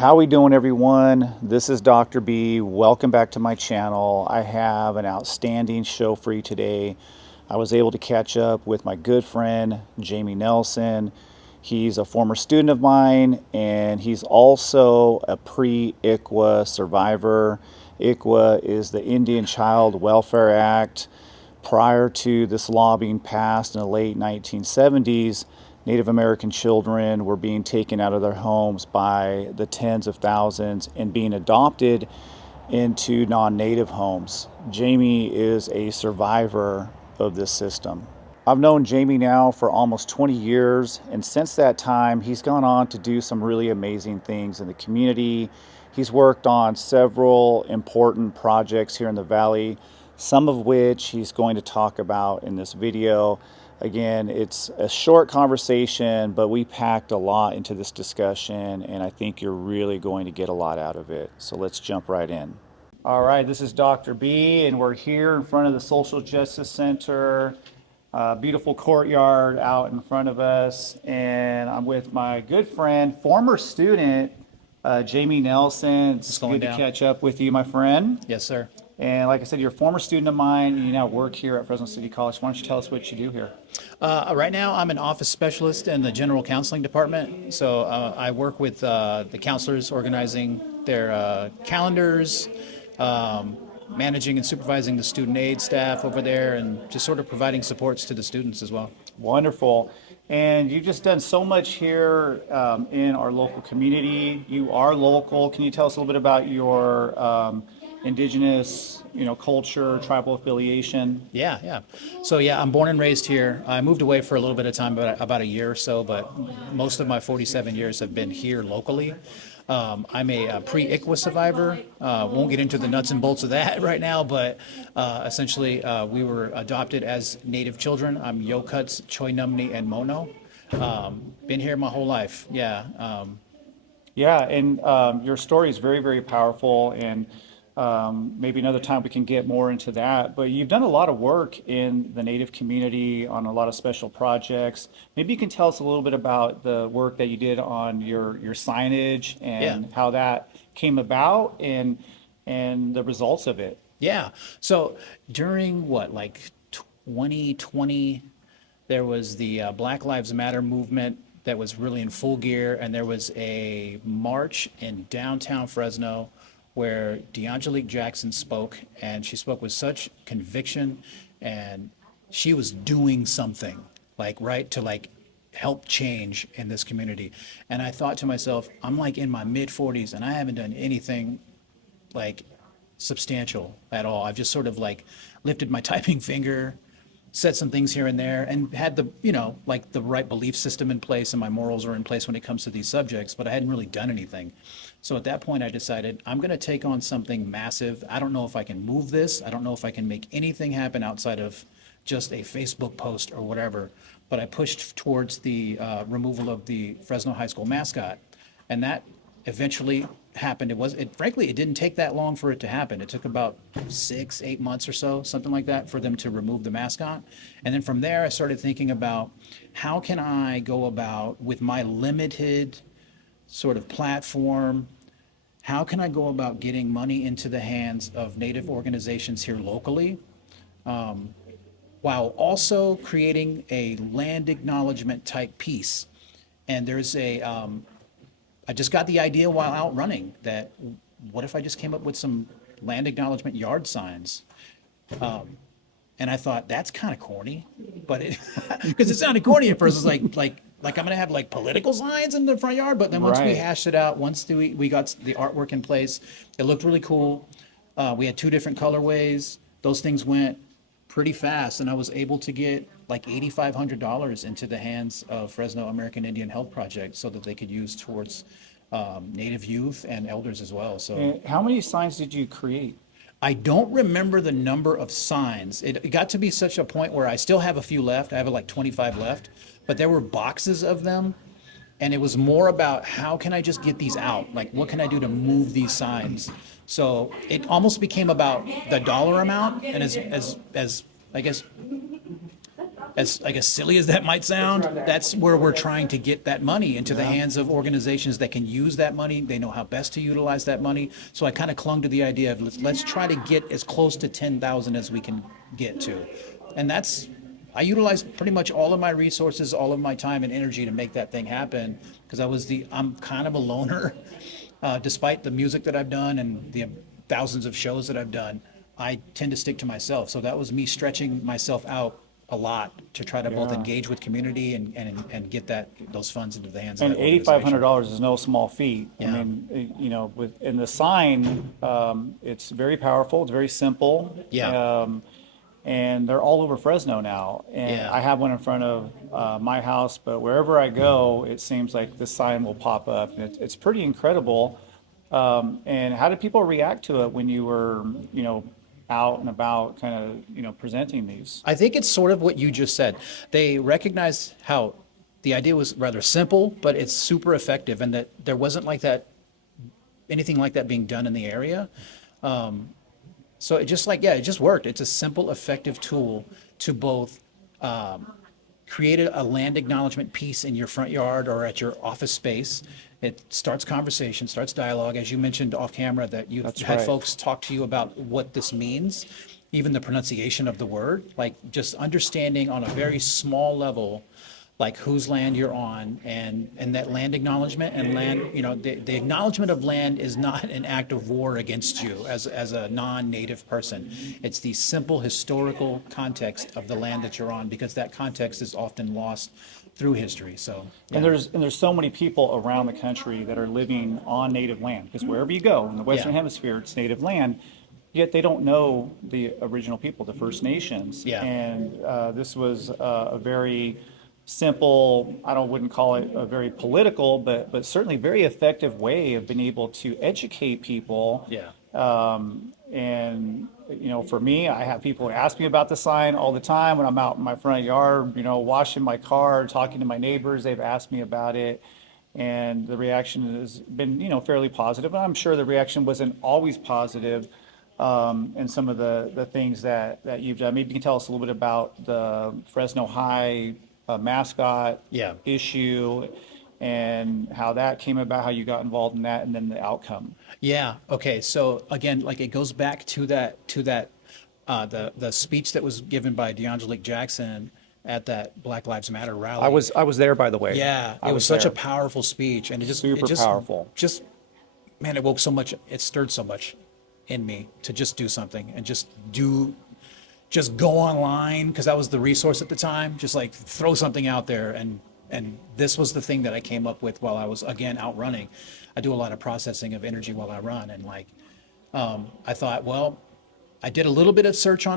How we doing, everyone? This is Dr. B. Welcome back to my channel. I have an outstanding show for you today. I was able to catch up with my good friend Jamie Nelson. He's a former student of mine, and he's also a pre-ICWA survivor. ICWA is the Indian Child Welfare Act. Prior to this law being passed in the late 1970s, Native American children were being taken out of their homes by the tens of thousands and being adopted into non-native homes. Jamie is a survivor of this system. I've known Jamie now for almost 20 years, and since that time, he's gone on to do some really amazing things in the community. He's worked on several important projects here in the Valley, some of which he's going to talk about in this video. Again, it's a short conversation, but we packed a lot into this discussion, and I think you're really going to get a lot out of it. So let's jump right in. All right, this is Dr. B, and we're here in front of the Social Justice Center. Beautiful courtyard out in front of us, and I'm with my good friend, former student, Jamie Nelson. It's good to catch up with you, my friend. Yes, sir. And like I said, you're a former student of mine, and you now work here at Fresno City College. Why don't you tell us what you do here? Right now, I'm an office specialist in the general counseling department. So I work with the counselors organizing their calendars, managing and supervising the student aid staff over there, and just sort of providing supports to the students as well. Wonderful. And you've just done so much here in our local community. You are local. Can you tell us a little bit about your Indigenous, culture, tribal affiliation? Yeah. So I'm born and raised here. I moved away for a little bit of time, about a year or so, but most of my 47 years have been here locally. I'm a pre-ICWA survivor. Won't get into the nuts and bolts of that right now, but essentially we were adopted as Native children. I'm Yokuts, Choinumni, and Mono. Been here my whole life. Yeah, and your story is very, very powerful, and maybe another time we can get more into that. But you've done a lot of work in the Native community on a lot of special projects. Maybe you can tell us a little bit about the work that you did on your signage and how that came about and the results of it. Yeah. So during 2020, there was the Black Lives Matter movement that was really in full gear, and there was a march in downtown Fresno where DeAngelique Jackson spoke, and she spoke with such conviction, and she was doing something to help change in this community. And I thought to myself, I'm in my mid 40s and I haven't done anything substantial at all. I've just sort of lifted my typing finger, said some things here and there, and had the the right belief system in place, and my morals are in place when it comes to these subjects, but I hadn't really done anything. So at that point I decided I'm going to take on something massive. I don't know if I can move this. I don't know if I can make anything happen outside of just a Facebook post or whatever, but I pushed towards the removal of the Fresno High School mascot, and that eventually happened. Frankly, it didn't take that long for it to happen. It took about 6-8 months or so, something like that, for them to remove the mascot. And then from there, I started thinking about how can I go about, with my limited sort of platform, how can I go about getting money into the hands of Native organizations here locally, while also creating a land acknowledgement type piece. And there's I just got the idea while out running that what if I just came up with some land acknowledgement yard signs? And I thought that's kind of corny, but because it sounded corny at first. It's like I'm gonna have political signs in the front yard. But then once we hashed it out, once we got the artwork in place, it looked really cool. We had 2 different colorways. Those things went pretty fast, and I was able to get $8,500 into the hands of Fresno American Indian Health Project so that they could use towards Native youth and elders as well. So, and how many signs did you create? I don't remember the number of signs. It got to be such a point where I still have a few left. I have 25 left, but there were boxes of them, and it was more about how can I just get these out? What can I do to move these signs? So it almost became about the dollar amount, and as I guess as I guess silly as that might sound, that's where we're trying to get that money into the hands of organizations that can use that money. They know how best to utilize that money. So I kind of clung to the idea of let's try to get as close to 10,000 as we can get to. And that's, I utilized pretty much all of my resources, all of my time and energy to make that thing happen, because I'm kind of a loner. Despite the music that I've done and the thousands of shows that I've done, I tend to stick to myself. So that was me stretching myself out a lot to try to both engage with community and get those funds into the hands of And that organization. $8,500 is no small feat. Yeah. I mean, in the sign, it's very powerful. It's very simple. Yeah. And they're all over Fresno now. And Yeah. I have one in front of my house, but wherever I go, it seems like this sign will pop up. And it's pretty incredible. And how did people react to it when you were, out and about kind of, presenting these? I think it's sort of what you just said. They recognized how the idea was rather simple, but it's super effective, and that there wasn't anything like that being done in the area. So it just worked. It's a simple, effective tool to both create a land acknowledgement piece in your front yard or at your office space. It starts conversation, starts dialogue. As you mentioned off camera, that you've That's had right. folks talk to you about what this means, even the pronunciation of the word, like just understanding on a very small level, like whose land you're on, and that land acknowledgement and land, the acknowledgement of land is not an act of war against you as a non-native person. It's the simple historical context of the land that you're on, because that context is often lost through history. So And there's so many people around the country that are living on native land, because wherever you go in the Western Yeah. Hemisphere, it's native land. Yet they don't know the original people, the First Nations. Yeah. And this was a very simple, wouldn't call it a very political, but certainly very effective way of being able to educate people. Yeah. And for me, I have people ask me about the sign all the time when I'm out in my front yard, washing my car, talking to my neighbors. They've asked me about it, and the reaction has been, fairly positive. And I'm sure the reaction wasn't always positive. And some of the things that you've done. Maybe you can tell us a little bit about the Fresno High mascot Yeah. issue and how that came about, how you got involved in that, and then the outcome. Yeah. Okay. So again, like it goes back to that the speech that was given by DeAngelique Jackson at that Black Lives Matter rally. I was there, by the way. Yeah, I it was such there. a powerful speech, and Super powerful. Just man, it woke so much. It stirred so much in me to just do something and just go online, because that was the resource at the time. Just like throw something out there, and this was the thing that I came up with while I was again out running. I do a lot of processing of energy while I run, and I thought, well, I did a little bit of searching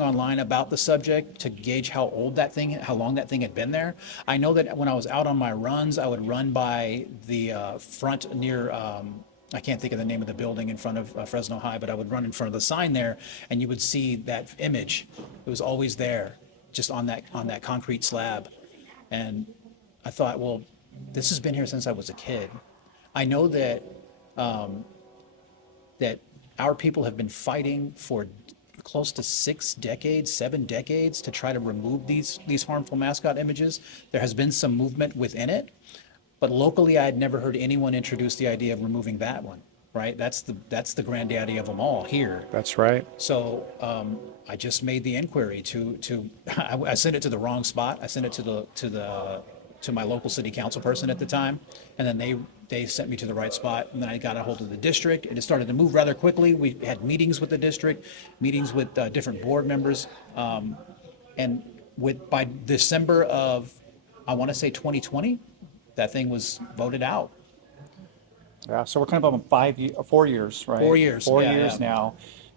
online about the subject to gauge how long that thing had been there. I know that when I was out on my runs, I would run by the front near, I can't think of the name of the building in front of Fresno High, but I would run in front of the sign there, and you would see that image. It was always there, just on that concrete slab. And I thought, well, this has been here since I was a kid. I know that that our people have been fighting for close to 7 decades to try to remove these harmful mascot images. There has been some movement within it, but locally I had never heard anyone introduce the idea of removing that one, right? That's the granddaddy of them all here. That's right. So I just made the inquiry I sent it to the wrong spot. I sent it to my local city council person at the time, and then they sent me to the right spot, and then I got a hold of the district, and it started to move rather quickly. We had meetings with the district, meetings with different board members, and by December of, I want to say 2020, that thing was voted out. Yeah, so we're kind of on 4 years, right? 4 years, 4 yeah, years yeah. now.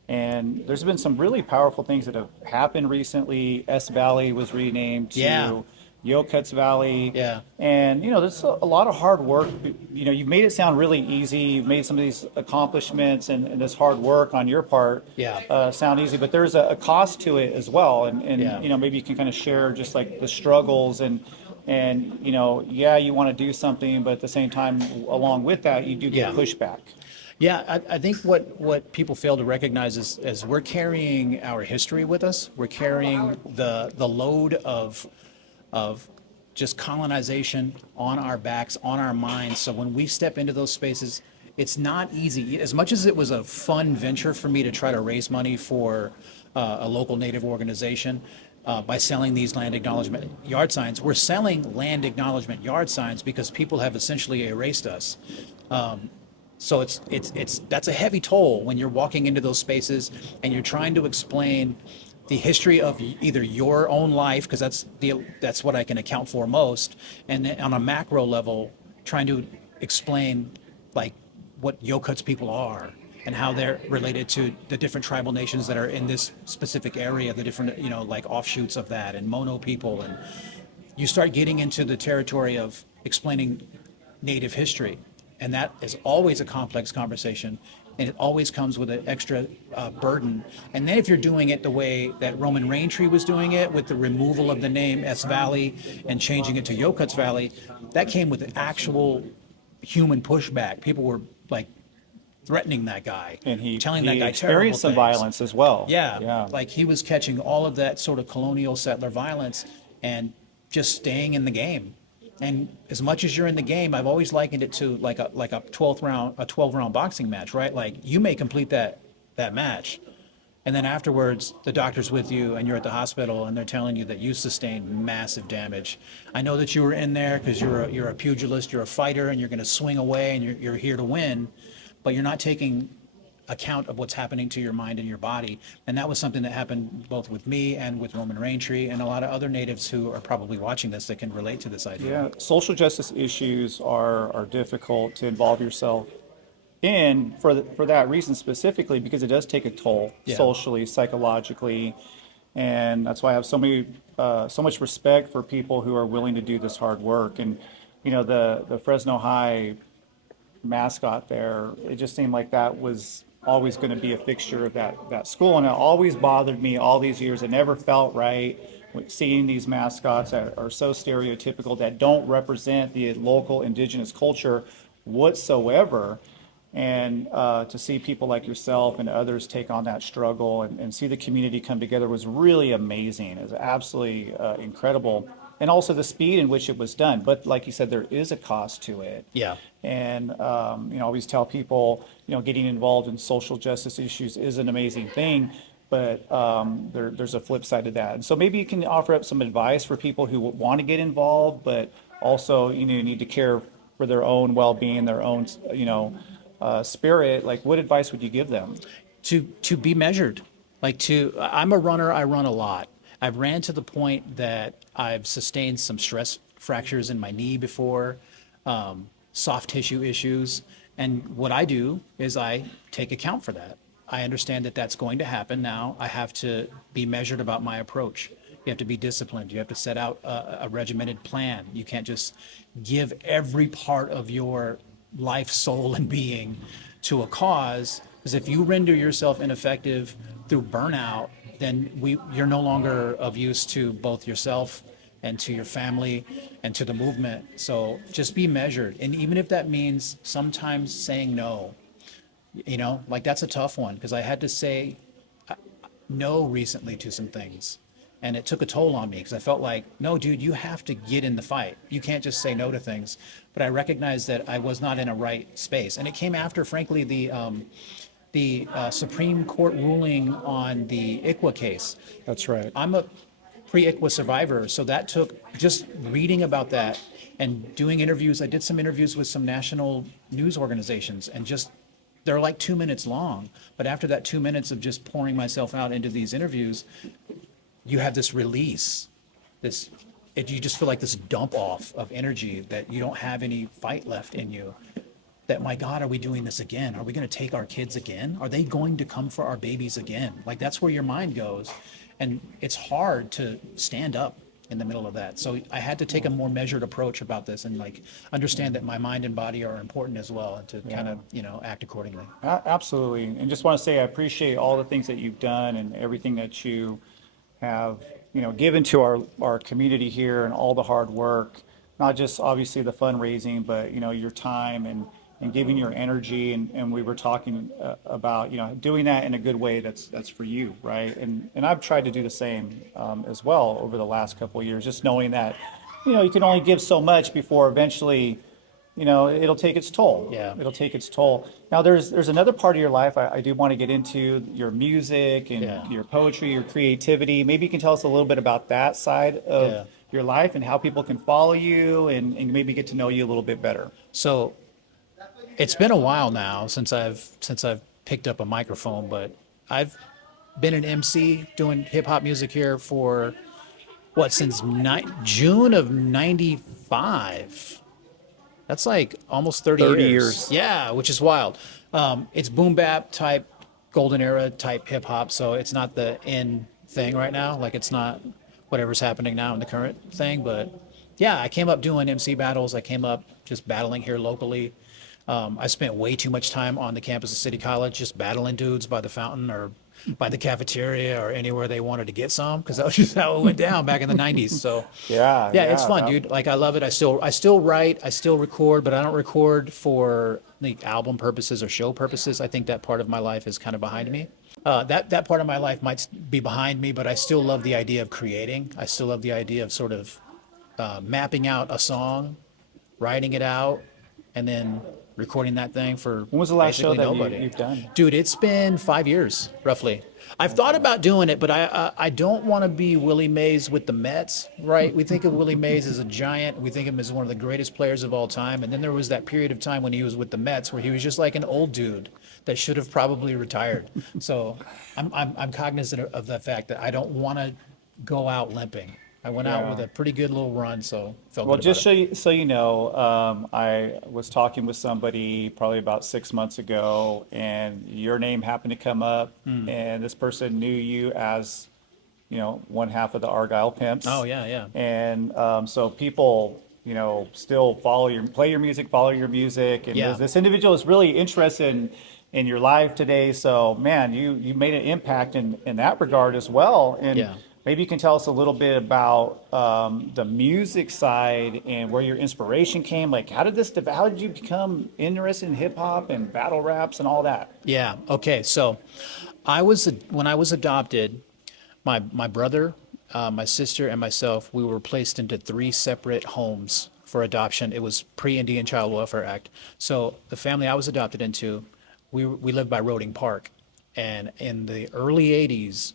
And there's been some really powerful things that have happened recently. S Valley was renamed to Yeah. Yokuts Valley. Yeah. And, there's a lot of hard work. You've made it sound really easy. You've made some of these accomplishments and this hard work on your part sound easy. But there's a cost to it as well. And Yeah. maybe you can kind of share just like the struggles and you want to do something, but at the same time, along with that, you do get Yeah. pushback. Yeah, I think what people fail to recognize is we're carrying our history with us. We're carrying the load of just colonization on our backs, on our minds. So when we step into those spaces, it's not easy. As much as it was a fun venture for me to try to raise money for a local Native organization by selling these land acknowledgement yard signs, we're selling land acknowledgement yard signs because people have essentially erased us. So it's that's a heavy toll when you're walking into those spaces and you're trying to explain the history of either your own life, because that's what I can account for most, and then on a macro level, trying to explain like what Yokuts people are and how they're related to the different tribal nations that are in this specific area, the different like offshoots of that, and Mono people, and you start getting into the territory of explaining Native history. And that is always a complex conversation. And it always comes with an extra burden. And then if you're doing it the way that Roman Raintree was doing it, with the removal of the name S Valley and changing it to Yokuts Valley, that came with actual human pushback. People were like threatening that guy, And telling that he guy terrible experienced some things. violence as well. Yeah, Yeah. like he was catching all of that sort of colonial settler violence and just staying in the game. And as much as you're in the game, I've always likened it to like a 12 round boxing match, right? Like you may complete that match, and then afterwards the doctor's with you and you're at the hospital and they're telling you that you sustained massive damage. I know that you were in there because you're a pugilist, you're a fighter, and you're going to swing away and you're here to win, but you're not taking account of what's happening to your mind and your body. And that was something that happened both with me and with Roman Raintree and a lot of other natives who are probably watching this that can relate to this idea. Yeah, social justice issues are difficult to involve yourself in for that reason specifically, because it does take a toll Yeah. socially, psychologically, and that's why I have so much respect for people who are willing to do this hard work. And the Fresno High mascot there, it just seemed like that was always going to be a fixture of that school, and it always bothered me all these years. It never felt right seeing these mascots that are so stereotypical, that don't represent the local indigenous culture whatsoever. And to see people like yourself and others take on that struggle, and see the community come together was really amazing. It was absolutely incredible. And also the speed in which it was done. But like you said, there is a cost to it. Yeah. And I always tell people, getting involved in social justice issues is an amazing thing, but there's a flip side to that. And so maybe you can offer up some advice for people who want to get involved, but also need to care for their own well-being, their own spirit. Like, what advice would you give them? To be measured. I'm a runner, I run a lot. I've ran to the point that I've sustained some stress fractures in my knee before, soft tissue issues. And what I do is I take account for that. I understand that that's going to happen. Now I have to be measured about my approach. You have to be disciplined. You have to set out a regimented plan. You can't just give every part of your life, soul, and being to a cause, because if you render yourself ineffective through burnout, then you're no longer of use to both yourself and to your family and to the movement. So just be measured. And even if that means sometimes saying no, like that's a tough one, because I had to say no recently to some things. And it took a toll on me because I felt like, no, dude, you have to get in the fight. You can't just say no to things. But I recognized that I was not in a right space. And it came after, frankly, the Supreme Court ruling on the ICWA case. That's right. I'm a pre-ICWA survivor, so that took just reading about that and doing interviews. I did some interviews with some national news organizations, and just they're like 2 minutes long. But after that 2 minutes of just pouring myself out into these interviews, you have this release, you just feel like this dump off of energy that you don't have any fight left in you. That, my God, are we doing this again? Are we going to take our kids again? Are they going to come for our babies again? Like, that's where your mind goes. And it's hard to stand up in the middle of that. So I had to take a more measured approach about this, and like understand that my mind and body are important as well, and to kind of, act accordingly. Absolutely. And just want to say I appreciate all the things that you've done and everything that you have, given to our community here, and all the hard work, not just obviously the fundraising, but, your time and and giving your energy. And we were talking about, doing that in a good way that's for you, right? And I've tried to do the same as well over the last couple of years, just knowing that, you can only give so much before eventually, it'll take its toll. Yeah. It'll take its toll. Now, there's another part of your life I do want to get into, your music and Yeah. your poetry, your creativity. Maybe you can tell us a little bit about that side of Yeah. your life and how people can follow you and maybe get to know you a little bit better. So it's been a while now since I've picked up a microphone, but I've been an MC doing hip hop music here for what, since June of '95. That's like almost 30 30 years. years. Yeah, which is wild. It's boom bap type, golden era type hip hop, so it's not the in thing right now. Like it's not whatever's happening now in the current thing, but yeah, I came up doing MC battles. I came up just battling here locally. I spent way too much time on the campus of City College just battling dudes by the fountain or by the cafeteria or anywhere they wanted to get some, because that was just how it went down back in the '90s. So yeah, it's fun, dude. Like I love it. I still write, I still record, but I don't record for like album purposes or show purposes. I think that part of my life is kind of behind me. That part of my life might be behind me, but I still love the idea of creating. I still love the idea of sort of mapping out a song, writing it out, and then recording that thing for When was the last show basically that nobody. you've done? Dude, it's been 5 years, roughly. I've thought about doing it, but I don't want to be Willie Mays with the Mets, right? We think of Willie Mays as a giant. We think of him as one of the greatest players of all time. And then there was that period of time when he was with the Mets where he was just like an old dude that should have probably retired. So I'm cognizant of the fact that I don't want to go out limping. I went out with a pretty good little run, so felt Well, good just about it. so you know, I was talking with somebody probably about 6 months ago, and your name happened to come up, and this person knew you as, one half of the Argyle Pimps. Oh, yeah, yeah. And so people, still play your music, follow your music, and Yeah. this individual is really interested in your life today. So, man, you made an impact in that regard as well. And Yeah. maybe you can tell us a little bit about the music side and where your inspiration came. Like, how did you become interested in hip hop and battle raps and all that? Yeah. Okay. So, when I was adopted, my brother, my sister, and myself, we were placed into three separate homes for adoption. It was pre-Indian Child Welfare Act. So the family I was adopted into, we lived by Roding Park, and in the early '80s,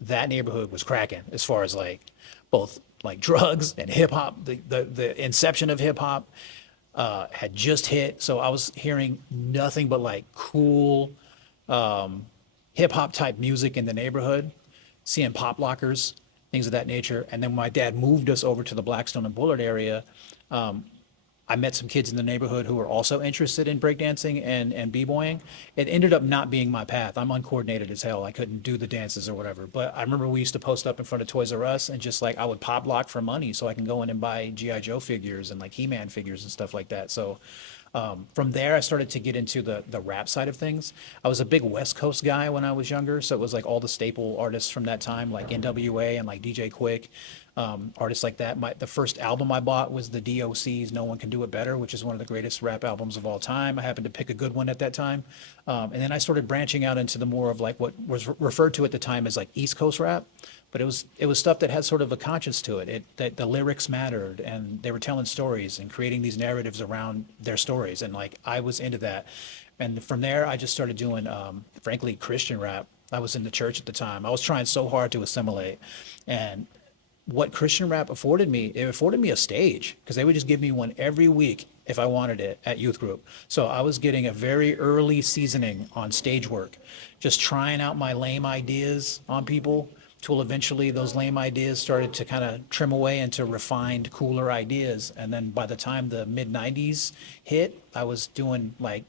that neighborhood was cracking as far as like both like drugs and hip hop. The inception of hip hop had just hit, so I was hearing nothing but like cool hip hop type music in the neighborhood, seeing pop lockers, things of that nature. And then when my dad moved us over to the Blackstone and Bullard area, I met some kids in the neighborhood who were also interested in breakdancing and b-boying. It ended up not being my path. I'm uncoordinated as hell. I couldn't do the dances or whatever. But I remember we used to post up in front of Toys R Us and just like I would pop lock for money so I can go in and buy G.I. Joe figures and like He-Man figures and stuff like that. So from there, I started to get into the rap side of things. I was a big West Coast guy when I was younger, so it was like all the staple artists from that time, like NWA and like DJ Quick, artists like that. The first album I bought was the DOC's "No One Can Do It Better," which is one of the greatest rap albums of all time. I happened to pick a good one at that time, and then I started branching out into the more of like what was referred to at the time as like East Coast rap. But it was stuff that had sort of a conscience to it. That the lyrics mattered, and they were telling stories and creating these narratives around their stories. And like I was into that, and from there I just started doing, frankly, Christian rap. I was in the church at the time. I was trying so hard to assimilate, and what Christian rap afforded me, it afforded me a stage because they would just give me one every week if I wanted it at youth group. So I was getting a very early seasoning on stage work, just trying out my lame ideas on people till eventually those lame ideas started to kind of trim away into refined, cooler ideas. And then by the time the mid 90s hit, I was doing like,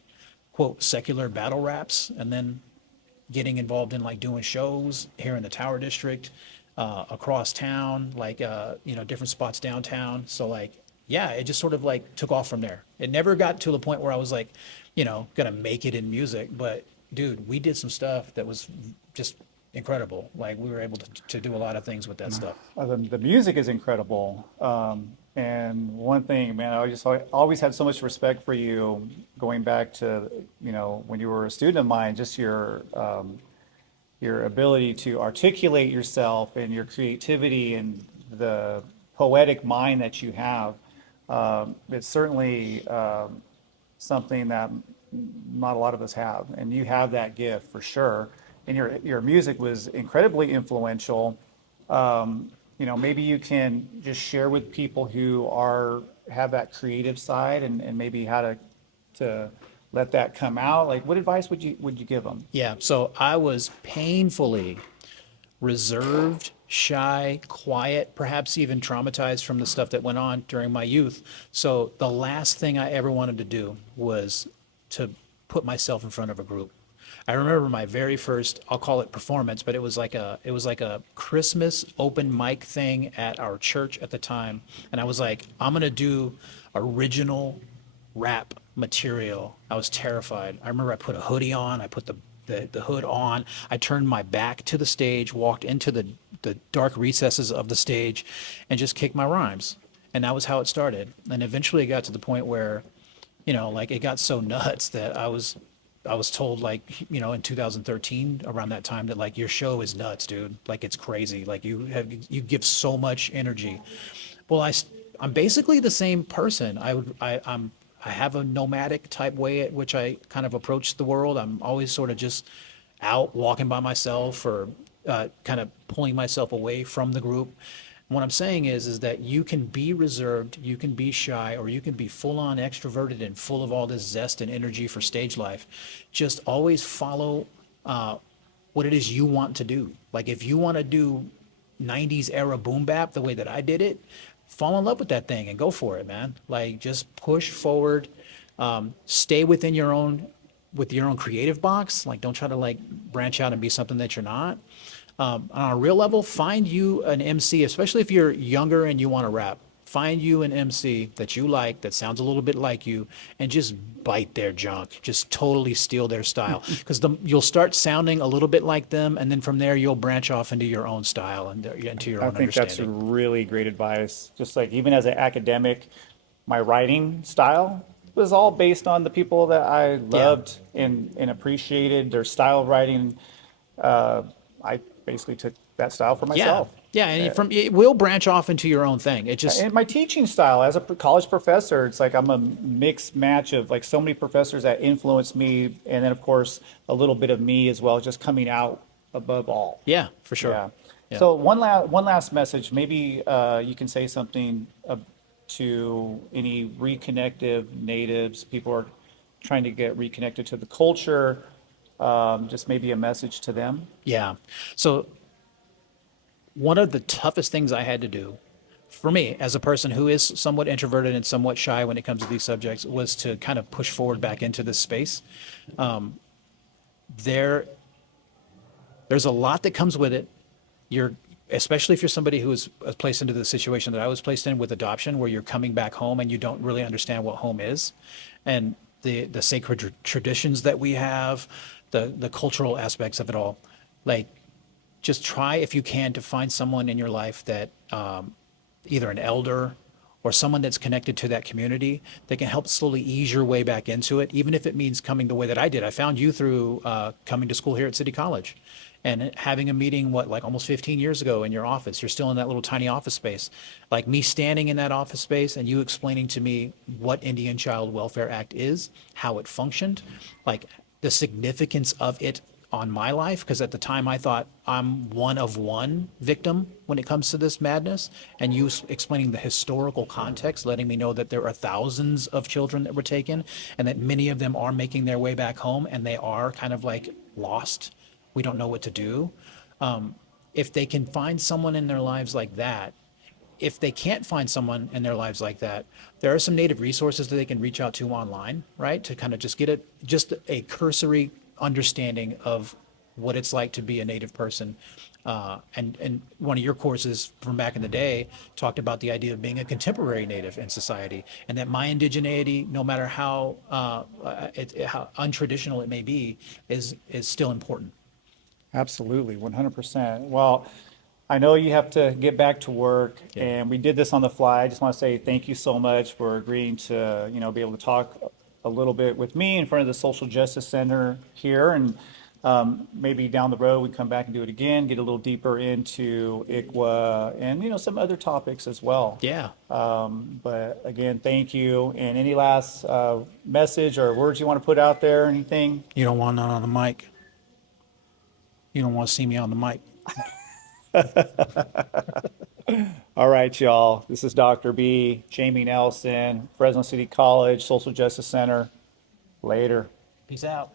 quote, secular battle raps, and then getting involved in like doing shows here in the Tower District, across town, like, different spots downtown. So like, yeah, it just sort of like took off from there. It never got to the point where I was like, gonna make it in music, but dude, we did some stuff that was just incredible. Like we were able to do a lot of things with that stuff. The music is incredible. And one thing, man, I just always had so much respect for you going back to, when you were a student of mine, just your ability to articulate yourself and your creativity and the poetic mind that you have. It's certainly something that not a lot of us have, and you have that gift for sure. And your music was incredibly influential. Maybe you can just share with people who are have that creative side and maybe how to let that come out. Like, what advice would you give them? Yeah, so I was painfully reserved, shy, quiet, perhaps even traumatized from the stuff that went on during my youth. So the last thing I ever wanted to do was to put myself in front of a group. I remember my very first, I'll call it performance, but it was like a Christmas open mic thing at our church at the time. And I was like, I'm gonna do original rap material. I was terrified. I remember I put a hoodie on, I put the hood on, I turned my back to the stage, walked into the dark recesses of the stage, and just kicked my rhymes. And that was how it started. And eventually it got to the point where, like it got so nuts that I was told, like, in 2013 around that time, that like your show is nuts, dude. Like it's crazy. Like you give so much energy. Well, I'm basically the same person. I have a nomadic type way at which I kind of approach the world. I'm always sort of just out walking by myself, or kind of pulling myself away from the group. What I'm saying is that you can be reserved, you can be shy, or you can be full on extroverted and full of all this zest and energy for stage life. Just always follow what it is you want to do. Like if you want to do 90s era boom bap the way that I did it, fall in love with that thing and go for it, man. Like just push forward, stay within your own creative box. Like don't try to like branch out and be something that you're not. On a real level, find you an MC, especially if you're younger and you want to rap. Find you an MC that you like, that sounds a little bit like you, and just bite their junk. Just totally steal their style. Because you'll start sounding a little bit like them, and then from there, you'll branch off into your own style and into your I own think that's understanding. really great advice. Just like even as an academic, my writing style was all based on the people that I Yeah. loved and appreciated their style of writing. Uh, I basically took that style for Yeah. myself. Yeah. And it will branch off into your own thing. It just, And my teaching style as a college professor, it's like I'm a mixed match of like so many professors that influenced me, and then of course a little bit of me as well, just coming out above all. yeah, for sure. Yeah. Yeah. So one last message. Maybe you can say something to any reconnective natives. People are trying to get reconnected to the culture. Just maybe a message to them. Yeah. So one of the toughest things I had to do for me as a person who is somewhat introverted and somewhat shy when it comes to these subjects was to kind of push forward back into this space. There, there's a lot that comes with it. You're, especially if you're somebody who is placed into the situation that I was placed in with adoption, where you're coming back home and you don't really understand what home is, and the sacred traditions that we have, the cultural aspects of it all. Like, just try if you can to find someone in your life that either an elder or someone that's connected to that community that can help slowly ease your way back into it, even if it means coming the way that I did. I found you through coming to school here at City College and having a meeting, what, like almost 15 years ago in your office. You're still in that little tiny office space. Like me standing in that office space and you explaining to me what Indian Child Welfare Act is, how it functioned, like the significance of it on my life, because at the time I thought I'm one of one victim when it comes to this madness, and you explaining the historical context, letting me know that there are thousands of children that were taken and that many of them are making their way back home and they are kind of like lost. We don't know what to do. If they can find someone in their lives like that, if they can't find someone in their lives like that, there are some native resources that they can reach out to online, right? To kind of just get a cursory understanding of what it's like to be a native person. And one of your courses from back in the day talked about the idea of being a contemporary native in society, and that my indigeneity, no matter how untraditional it may be, is still important. Absolutely, 100%. Well, I know you have to get back to work, Yeah. and we did this on the fly. I just want to say thank you so much for agreeing to, be able to talk a little bit with me in front of the Social Justice Center here, and maybe down the road we come back and do it again, get a little deeper into ICWA and some other topics as well. Yeah. But again, thank you. And any last message or words you want to put out there? Anything? You don't want none on the mic. You don't want to see me on the mic. All right, y'all. This is Dr. B, Jamie Nelson, Fresno City College, Social Justice Center. Later. Peace out.